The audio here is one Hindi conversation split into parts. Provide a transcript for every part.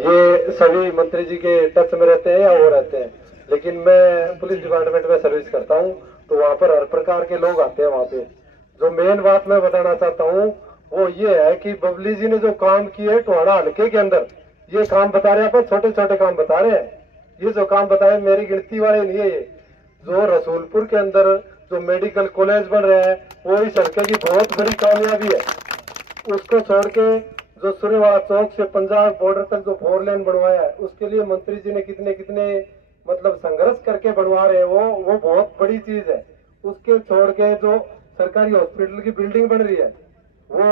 ये सभी मंत्री जी के टच में रहते हैं या वो रहते हैं, लेकिन मैं पुलिस डिपार्टमेंट में सर्विस करता हूँ, तो वहाँ पर हर प्रकार के लोग आते हैं वहाँ पे। जो मेन बात मैं बताना चाहता हूँ वो ये है कि बबली जी ने जो काम किए टोहाड़ा हल्के के अंदर, ये काम बता रहे हैं, आप छोटे छोटे काम बता रहे हैं। ये जो काम बताए मेरी गिनती वाले नहीं है। ये जो रसूलपुर के अंदर जो मेडिकल कॉलेज बन रहा है वो इस हल्के की बहुत बड़ी कामयाबी है। उसको छोड़ के जो सूर्यवाड़ा चौक से पंजाब बॉर्डर तक जो 4 लेन बनवाया है, उसके लिए मंत्री जी ने कितने कितने मतलब संघर्ष करके बनवा रहे हैं, वो बहुत बड़ी चीज है। उसके छोड़ के जो सरकारी हॉस्पिटल की बिल्डिंग बन रही है वो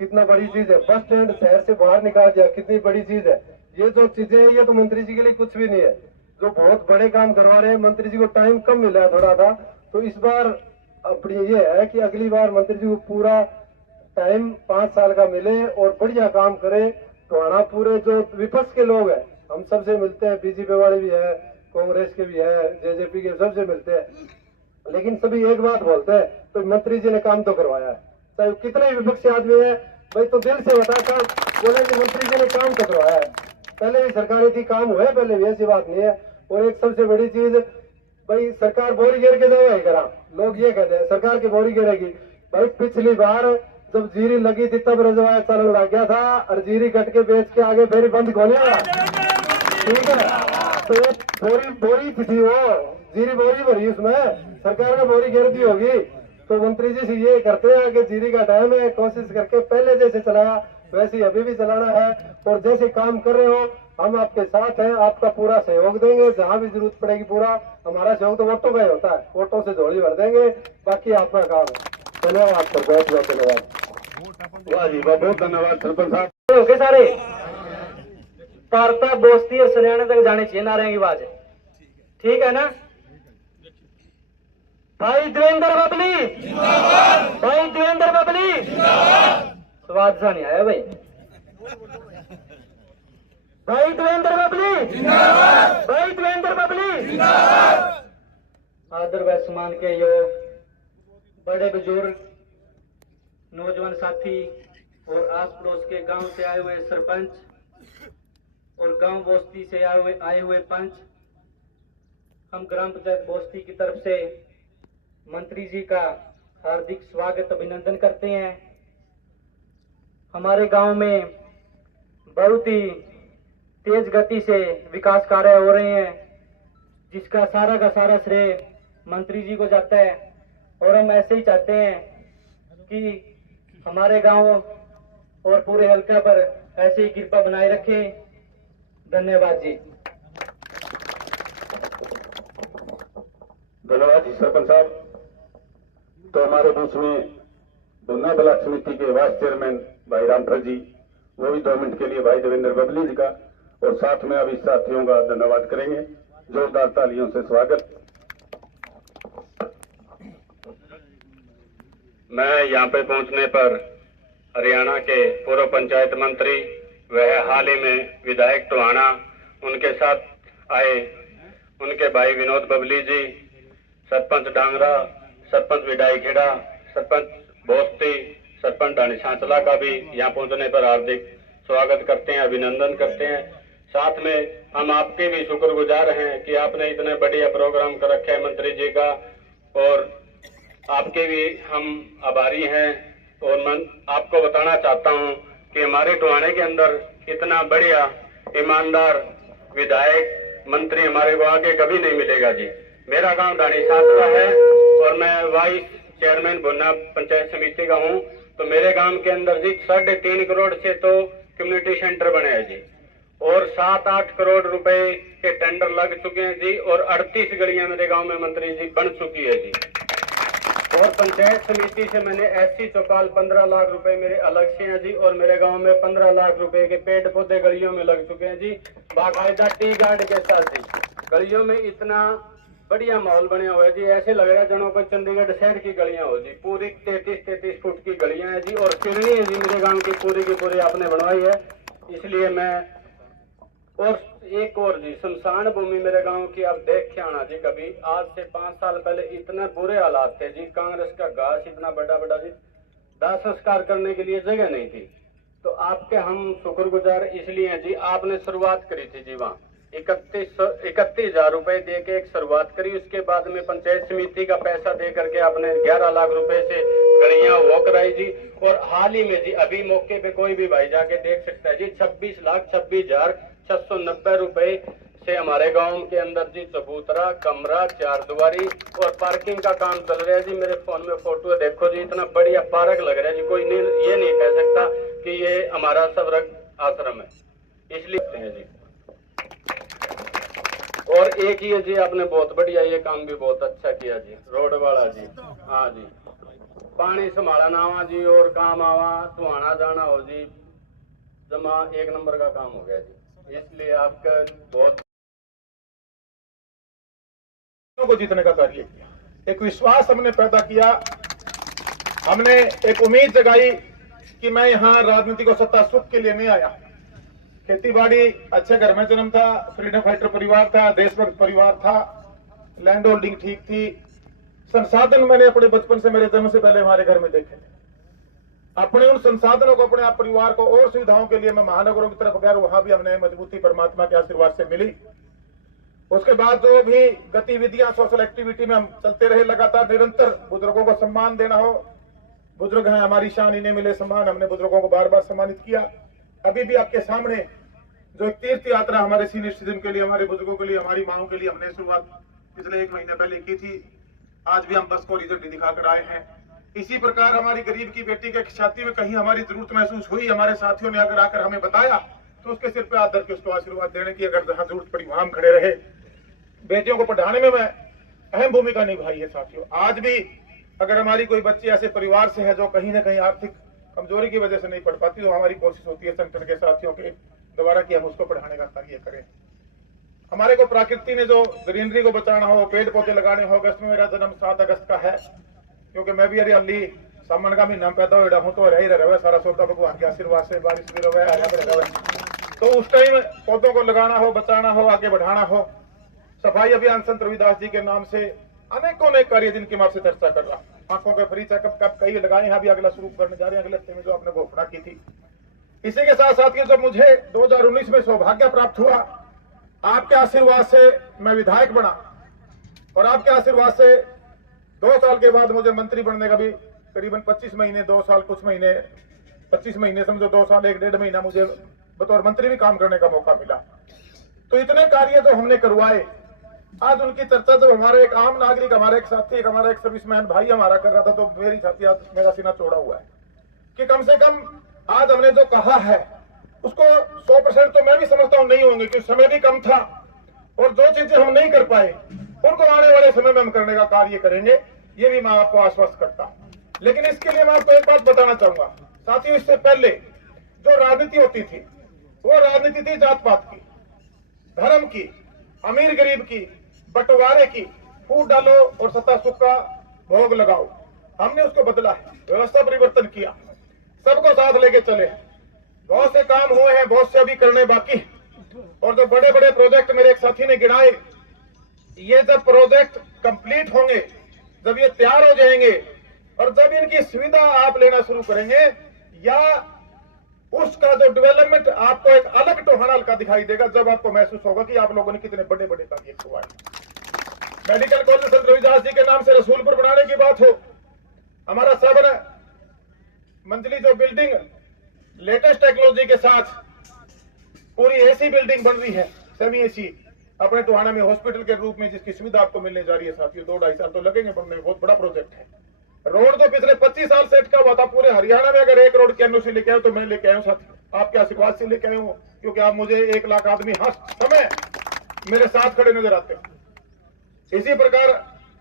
कितना बड़ी चीज है। बस स्टैंड शहर से बाहर निकाल दिया, कितनी बड़ी चीज है। ये जो चीजें हैं ये तो मंत्री जी के लिए कुछ भी नहीं है, जो बहुत बड़े काम करवा रहे हैं। मंत्री जी को टाइम कम मिला है थोड़ा था, तो इस बार अपनी ये है कि अगली बार मंत्री जी को पूरा टाइम 5 साल का मिले और बढ़िया काम करे। टोहाड़ा पूरे जो विपक्ष के लोग हैं हम सबसे मिलते हैं, बीजेपी वाले भी है, कांग्रेस के भी है, जेजेपी के, सबसे मिलते हैं, लेकिन सभी एक बात बोलते हैं तो मंत्री जी ने काम तो करवाया है। चाहे कितने विपक्षी आदमी है भाई, तो दिल से बता साहब बोले कि मंत्री जी ने काम तो करवाया है। पहले भी सरकारी थी, काम हुआ है पहले भी, ऐसी बात नहीं है। और एक सबसे बड़ी चीज भाई, सरकार बोरी गिर के जाए करा, लोग ये कहते हैं सरकार की बोरी गिरेगी। भाई पिछली बार जब जीरी लगी थी तब रजवाया चलन लग गया था, और जीरी कट के बेच के आगे फिर बंद खोले, ठीक है। तो बोरी बोरी थी वो, जीरी बोरी भरी, उसमें सरकार ने बोरी गिर दी होगी। तो मंत्री जी से ये करते हैं कि जीरी का टाइम है, कोशिश करके पहले जैसे चलाया वैसे अभी भी चलाना है, और जैसे काम कर रहे हो हम आपके साथ हैं, आपका पूरा सहयोग देंगे, जहां भी जरूरत पड़ेगी पूरा। हमारा सहयोग तो वोटों का ही होता है, वोटों से झोली भर देंगे, बाकी आपका काम है। धन्यवाद सर, बहुत बहुत धन्यवाद। वाह जी वाह, बहुत धन्यवाद सरपंच साहब। ओके सारे पारता बोस्ती और सरियाने तक जाने चाहिए नारे की आवाज, ठीक है ना। भाई देवेंद्र बबली, भाई देवेंद्र बबली, स्वाद सा नहीं आया भाई। भाई देवेंद्र बबली, भाई देवेंद्र बबली। आदर व सम्मान के योग बड़े बुजुर्ग, नौजवान साथी और आस पड़ोस के गांव से आए हुए सरपंच और गांव बोस्ती से आए हुए पंच, हम ग्राम पंचायत बोस्ती की तरफ से मंत्री जी का हार्दिक स्वागत अभिनंदन करते हैं। हमारे गांव में बहुत ही तेज गति से विकास कार्य हो रहे हैं, जिसका सारा का सारा श्रेय मंत्री जी को जाता है, और हम ऐसे ही चाहते हैं कि हमारे गांव और पूरे हल्का पर ऐसे ही कृपा बनाए रखें। धन्यवाद जी। धन्यवाद जी सरपंच साहब। तो हमारे बीच में दोना ब्लॉक समिति के वाइस चेयरमैन भाई रामफल जी, वो भी 2 मिनट के लिए भाई देवेंद्र बबली जी का और साथ में अभी साथियों का धन्यवाद करेंगे। जोरदार तालियों से स्वागत। मैं यहाँ पे पहुंचने पर हरियाणा के पूर्व पंचायत मंत्री वह हाल ही में विधायक टोहाड़ा, उनके साथ आए उनके भाई विनोद बबली जी, सरपंच डांगरा, सरपंच विडाईखेड़ा, सरपंच बोस्ती, सरपंच डाणी सांचला का भी यहाँ पहुंचने पर हार्दिक स्वागत करते हैं, अभिनंदन करते हैं। साथ में हम आपके भी शुक्रगुजार हैं कि आपने इतने बढ़िया प्रोग्राम कर रखे है मंत्री जी का, और आपके भी हम आभारी हैं। और मैं आपको बताना चाहता हूं कि हमारे टोहाड़े के अंदर इतना बढ़िया ईमानदार विधायक मंत्री हमारे को आगे कभी नहीं मिलेगा जी। मेरा गांव डाणी सांचला है और मैं वाइस चेयरमैन भुन्ना पंचायत समिति का हूं। तो मेरे गांव के अंदर जी 3.5 करोड़ से तो कम्युनिटी सेंटर बने हैं जी, और 7-8 करोड़ रुपए के टेंडर लग चुके हैं जी, और 38 गलियां मेरे गांव में मंत्री जी बन चुकी है जी। और पंचायत समिति से मैंने एससी चौपाल 15 लाख रुपए मेरे अलग से हैं जी, और मेरे गांव में 15 लाख रुपए के पेड़ पौधे गलियों में लग चुके हैं जी, बाकायदा टी गार्ड के साथ जी। गलियों में इतना बढ़िया माहौल बने हुआ है जी, ऐसे लग रहा है जनों को चंडीगढ़ शहर की गलियां हो जी। पूरी 33 फुट की गलियां हैं जी, और सिरनी है जी मेरे गांव की पूरी आपने बनवाई है। इसलिए मैं और एक और जी, शमशान भूमि मेरे गांव की आप देख के आना जी कभी। आज से 5 साल पहले इतने बुरे हालात थे जी, कांग्रेस का घास इतना बड़ा जी, दाह संस्कार करने के लिए जगह नहीं थी। तो आपके हम शुक्रगुजार इसलिए हैं जी, आपने शुरुआत करी थी जी वहाँ 31,000 रुपए दे के एक शुरुआत करी। उसके बाद में पंचायत समिति का पैसा दे करके आपने 11 लाख रुपए से गड़ियां वो कराई जी। और हाल ही में जी अभी मौके पे कोई भी भाई जाके देख सकता है जी 26,26,690 रुपए से हमारे गांव के अंदर जी चबूतरा, कमरा, 4 दुआरी और पार्किंग का काम चल रहा है जी। मेरे फोन में फोटो है, देखो जी, इतना बढ़िया पार्क लग रहा है जी। कोई ये नहीं कह सकता कि ये हमारा सबरग आश्रम है, इसलिए हैं जी। और एक ही है जी, आपने बहुत बढ़िया ये काम भी बहुत अच्छा किया जी, रोड वाला जी। हाँ जी, पानी संभाला ना आवा जी और काम आवा तो आना जाना हो जी, जमा 1 नंबर का काम हो गया जी। इसलिए आपका बहुत को जीतने का कार्य किया, एक विश्वास हमने पैदा किया, हमने एक उम्मीद जगाई कि मैं यहाँ राजनीति को सत्ता सुख के लिए नहीं आया। खेती बाड़ी अच्छे घर में जन्म था, फ्रीडम फाइटर परिवार था, देशभक्त परिवार था, लैंड होल्डिंग ठीक थी, संसाधन मैंने अपने बचपन से, मेरे जन्म से पहले हमारे घर में देखे थे। अपने उन संसाधनों को, अपने आप परिवार को और सुविधाओं के लिए मैं महानगरों की तरफ गया, वहां भी हमने मजबूती परमात्मा के आशीर्वाद से मिली। उसके बाद जो भी गतिविधियां सोशल एक्टिविटी में हम चलते रहे लगातार निरंतर, बुजुर्गों को सम्मान देना हो, बुजुर्ग हैं हमारी शान, इन्हें मिले सम्मान, हमने बुजुर्गों को बार बार सम्मानित किया। अभी भी आपके सामने जो एक तीर्थ यात्रा हमारे सीनियर सिटीजन के लिए, हमारे बुजुर्गों के लिए, हमारी माओं के लिए हमने शुरुआत पिछले 1 महीने पहले की थी, आज भी हम बस को रिजल्ट दिखाकर आए हैं। इसी प्रकार हमारी गरीब की बेटी के छाती में कहीं हमारी जरूरत महसूस हुई, हमारे साथियों ने अगर आकर हमें बताया तो उसके सिर पे हाथ धर के उसको आशीर्वाद देने की, अगर जहां जरूरत पड़ी वहां हम खड़े रहे। बेटियों को पढ़ाने में मैं अहम भूमिका निभाई है साथियों। आज भी अगर हमारी कोई बच्ची ऐसे परिवार से है जो कहीं ना कहीं आर्थिक कमजोरी की वजह से नहीं पढ़ पाती, तो हमारी कोशिश होती है संगठन के साथियों के द्वारा कि हम उसको पढ़ाने का कार्य करें। हमारे को प्रकृति ने जो ग्रीनरी को बचाना हो, पेड़ पौधे लगाने हो, अगस्त में मेरा जन्म 7 अगस्त का है, क्योंकि मैं भी हरियाली सामन का महीना पैदा हो रहा हूँ, तो रह ही रहा है सारा सौदा भगवान के आशीर्वाद से, बारिश भी रहा है। तो उस टाइम पौधों को लगाना हो, बचाना हो, आगे बढ़ाना हो, सफाई अभियान संत रविदास जी के नाम से अनेकों नए कार्य जिनकी मैं आपसे चर्चा कर रहा हूँ। आंखों के फ्री चेकअप कब कई लगाए हैं, अभी अगला शुरू करने जा रहे हैं अगले हफ्ते में, जो आपने घोषणा की थी। इसी के साथ साथ जब मुझे 2019 में सौभाग्य प्राप्त हुआ, आपके आशीर्वाद से मैं विधायक बना, और आपके आशीर्वाद से 2 साल के बाद मुझे मंत्री बनने का भी करीबन 25 महीने, 2 साल कुछ महीने, 25 महीने समझो, 2 साल 1.5 महीना मुझे बतौर मंत्री भी काम करने का मौका मिला। तो इतने कार्य जो हमने करवाए, आज उनकी चर्चा जब हमारे एक आम नागरिक, हमारे एक साथी, हमारा एक सर्विसमैन भाई हमारा कर रहा था, तो मेरी छाती, आज मेरा सीना चौड़ा हुआ है कि कम से कम आज हमने जो कहा है उसको 100% तो मैं भी समझता हूं नहीं होंगे, क्योंकि समय भी कम था, और जो चीजें हम नहीं कर पाए उनको आने वाले समय में हम करने का कार्य करेंगे, ये भी मैं आपको आश्वस्त करता हूं। लेकिन इसके लिए मैं आपको एक बात बताना चाहूंगा साथियों, इससे पहले जो राजनीति होती थी वो राजनीति थी जात पात की, धर्म की, अमीर गरीब की, बंटवारे की, फूट डालो और सत्ता सुख का भोग लगाओ। हमने उसको बदला है, व्यवस्था परिवर्तन किया, सबको साथ लेके चले। बहुत से काम हुए हैं, बहुत से अभी करने बाकी, और जो बड़े बड़े प्रोजेक्ट मेरे एक साथी ने गिनाए, ये जब प्रोजेक्ट कंप्लीट होंगे, जब ये तैयार हो जाएंगे, और जब इनकी सुविधा आप लेना शुरू करेंगे, या उसका जो डेवलपमेंट आपको एक अलग टोहाना हल्का दिखाई देगा, जब आपको महसूस होगा कि आप लोगों ने कितने बड़े बड़े कार्य करवाए। मेडिकल कॉलेज संत रविदास जी के नाम से रसूलपुर बनाने की बात हो, हमारा 7 मंजिली जो बिल्डिंग लेटेस्ट टेक्नोलॉजी के साथ पूरी एसी बिल्डिंग बन रही है, सेमी एसी, अपने टोहाना में हॉस्पिटल के रूप में, जिसकी सुविधा आपको मिलने जा रही है साथियों। 2-2.5 साल तो लगेंगे बनने में, बहुत बड़ा प्रोजेक्ट है। रोड जो पिछले 25 साल से अटका हुआ था पूरे हरियाणा में, अगर एक रोड की एनओसी लेके आए तो मैं लेके आया हूँ साथी, आपके आशीर्वाद से लेके आया हूँ, क्योंकि आप मुझे 1 लाख आदमी हर समय मेरे साथ खड़े नजर आते हैं। इसी प्रकार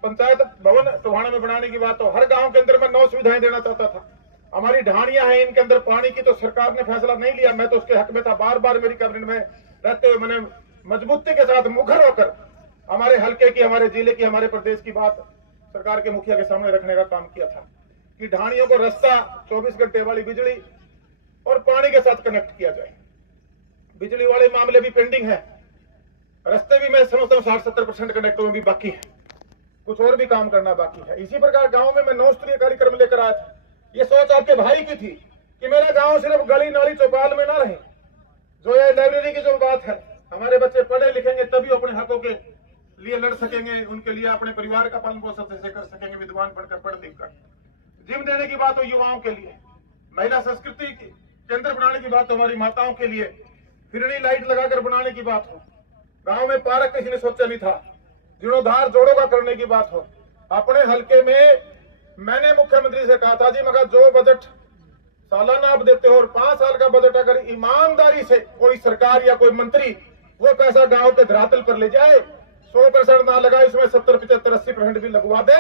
पंचायत भवन टोहाना में बनाने की बात, तो हर गांव के अंदर मैं 9 सुविधाएं देना चाहता था। हमारी ढाणियां हैं, इनके अंदर पानी की तो सरकार ने फैसला नहीं लिया, मैं तो उसके हक में था। बार बार मेरी कैबिनेट में रहते हुए मैंने मजबूती के साथ मुखर होकर हमारे हल्के की, हमारे जिले की, हमारे प्रदेश की बात सरकार के मुखिया के सामने रखने का काम किया था कि ढाणियों को रास्ता, 24 घंटे वाली बिजली और पानी के साथ कनेक्ट किया जाए। बिजली वाले मामले भी पेंडिंग है, रास्ते भी मैं समझता हूँ 60-70% कनेक्ट में भी बाकी है, कुछ और भी काम करना बाकी है। इसी प्रकार गांव में मैं 9 स्तरीय कार्यक्रम लेकर आया था। ये सोच आपके भाई की थी कि मेरा गांव सिर्फ गली नाली चौपाल में ना रहे। जो ये लाइब्रेरी की जो बात है, हमारे बच्चे पढ़े लिखेंगे तभी अपने हकों के लिए लड़ सकेंगे, उनके लिए अपने परिवार का पालन पोषण से कर सकेंगे, विद्वान बनकर पढ़ लिख कर। जिम देने की बात हो युवाओं के लिए, महिला संस्कृति की केंद्र बनाने की बात हो हमारी माताओं के लिए, फिरनी लाइट लगाकर बनाने की बात हो, गांव में पार्क किसी ने सोचा नहीं था, जीर्णोद्धार जोड़ों का करने की बात हो। अपने हल्के में मैंने मुख्यमंत्री से कहा था, जी मगर जो बजट सालाना आप देते हो और 5 साल का बजट अगर ईमानदारी से कोई सरकार या कोई मंत्री वो पैसा गांव के धरातल पर ले जाए, 100% ना लगाए, इसमें 70, 75, 80% भी लगवा दे,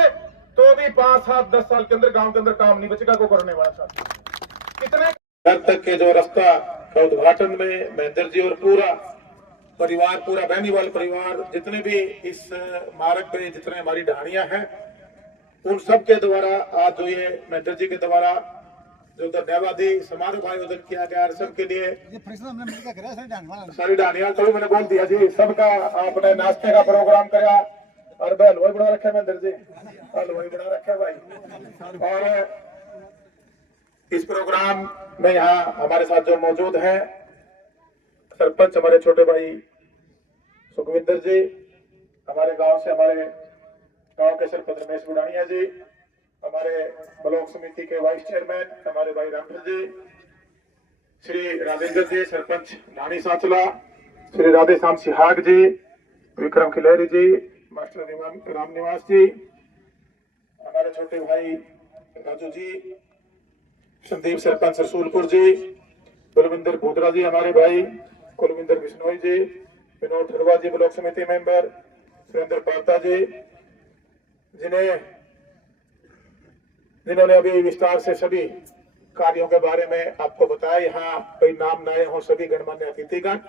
तो भी 5, 7, 10 साल के अंदर गांव के अंदर काम नहीं बचेगा को करने वाला साहब। कितने घर तक के जो रास्ता का उद्घाटन में महेंद्र जी और पूरा परिवार, पूरा बेनीवाल परिवार, जितने भी इस मार्ग पे जितने हमारी ढाणियां हैं, उन सब के द्वारा आज जो ये महेंद्र जी के द्वारा जो धन्यवादी समारोह आयोजन किया गया सबके लिए सारी ढाणियां तो मैंने बोल दिया जी, सबका आपने नाश्ते का प्रोग्राम कराया और हलवाई बना रखे महेंद्र जी, हलवाई बना रखे भाई। और इस प्रोग्राम में यहाँ हमारे साथ जो मौजूद हैं सरपंच हमारे छोटे भाई सुखविंदर जी, हमारे गांव से हमारे गांव के सरपंच रमेश बुढ़ानिया जी, हमारे ब्लॉक समिति के वाइस चेयरमैन हमारे भाई रामपुर जी, श्री राजेंद्र जी सरपंच नानी सांचला, श्री राधे श्याम सिहाग जी, विक्रम खिलेरी जी, मास्टर राम निवास जी, हमारे छोटे भाई राजू जी, संदीप सरपंच रसूलपुर जी, कुलविंदर भूतरा जी, हमारे भाई कुलविंदर बिश्नोई जी, विनोद धरवा जी ब्लॉक समिति मेंबर, सुरेंद्र पारता जी, जिन्होंने अभी विस्तार से सभी कार्यों के बारे में आपको बताया। यहाँ कोई नाम न आए हो सभी गणमान्य अतिथिगण,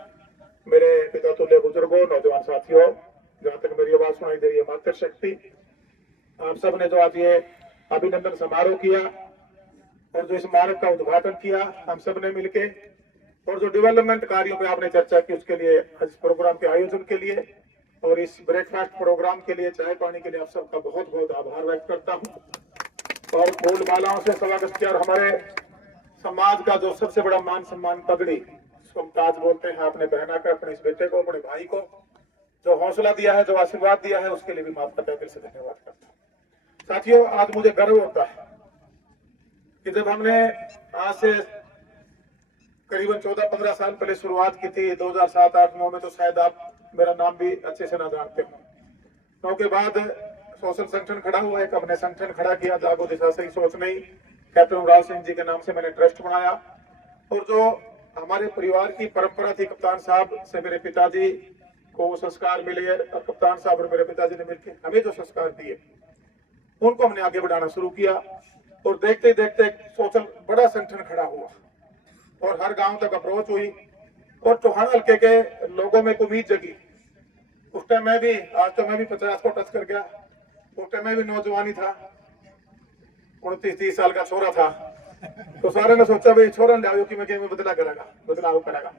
मेरे पिता तुल्य बुजुर्गों, नौजवान साथियों, जहाँ तक मेरी आवाज सुनाई दे रही है मातृशक्ति, आप सब ने जो आज ये अभिनंदन समारोह किया और जो इस मार्ग का उद्घाटन किया हम सब ने मिलके, और जो डेवलपमेंट कार्यों पे आपने चर्चा की उसके लिए, इस प्रोग्राम के आयोजन के लिए और इस ब्रेकफास्ट प्रोग्राम के लिए, चाय पानी के लिए आप सबका बहुत बहुत आभार व्यक्त करता हूँ। और फूल मालाओं से स्वागत किया और हमारे समाज का जो सबसे बड़ा मान सम्मान पगड़ी, जिसको हम ताज बोलते हैं, आपने पहना कर अपने इस बेटे को, अपने भाई को जो हौसला दिया है, जो आशीर्वाद दिया है, उसके लिए भी मैं आपका तहे दिल से धन्यवाद करता हूँ। साथियों, आज मुझे गर्व होता है कि जब हमने आज से करीबन 14-15 साल पहले शुरुआत की थी, 2007, 8, 9 में, तो शायद आप मेरा नाम भी अच्छे से ना जानते हो। 9 के बाद सोशल संगठन खड़ा हुआ, एक हमने संगठन खड़ा किया, जागो दिशा सही सोच नहीं, कैप्टन राव सिंह जी के नाम से मैंने ट्रस्ट बनाया। और जो हमारे परिवार की परंपरा थी, कप्तान साहब से मेरे पिताजी को संस्कार मिले और कप्तान साहब और मेरे पिताजी ने मिलकर हमें जो संस्कार दिए उनको हमने आगे बढ़ाना शुरू किया। और देखते देखते सोशल बड़ा संगठन खड़ा हुआ और हर गांव तक अप्रोच हुई और चौहान हल्के के लोगों में उम्मीद जगी। उस टाइम मैं भी, आज तो मैं भी 50 को टच कर गया, उस टाइम मैं भी नौजवानी था, 29-30 साल का छोरा था, तो सारे ने सोचा भाई छोरा लाओ कि मैं गेम में बदलाव करेगा।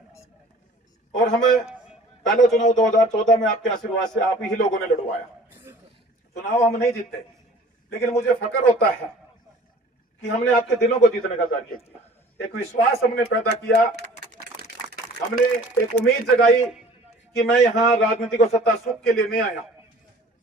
और हमें पहले चुनाव 2014 में आपके आशीर्वाद से आप ही लोगों ने लड़वाया। चुनाव हम नहीं जीते, लेकिन मुझे फक्र होता है कि हमने आपके दिलों को जीतने का कार्य किया, एक विश्वास हमने पैदा किया, हमने एक उम्मीद जगाई कि मैं यहाँ राजनीति को सत्ता सुख के लिए नहीं आया,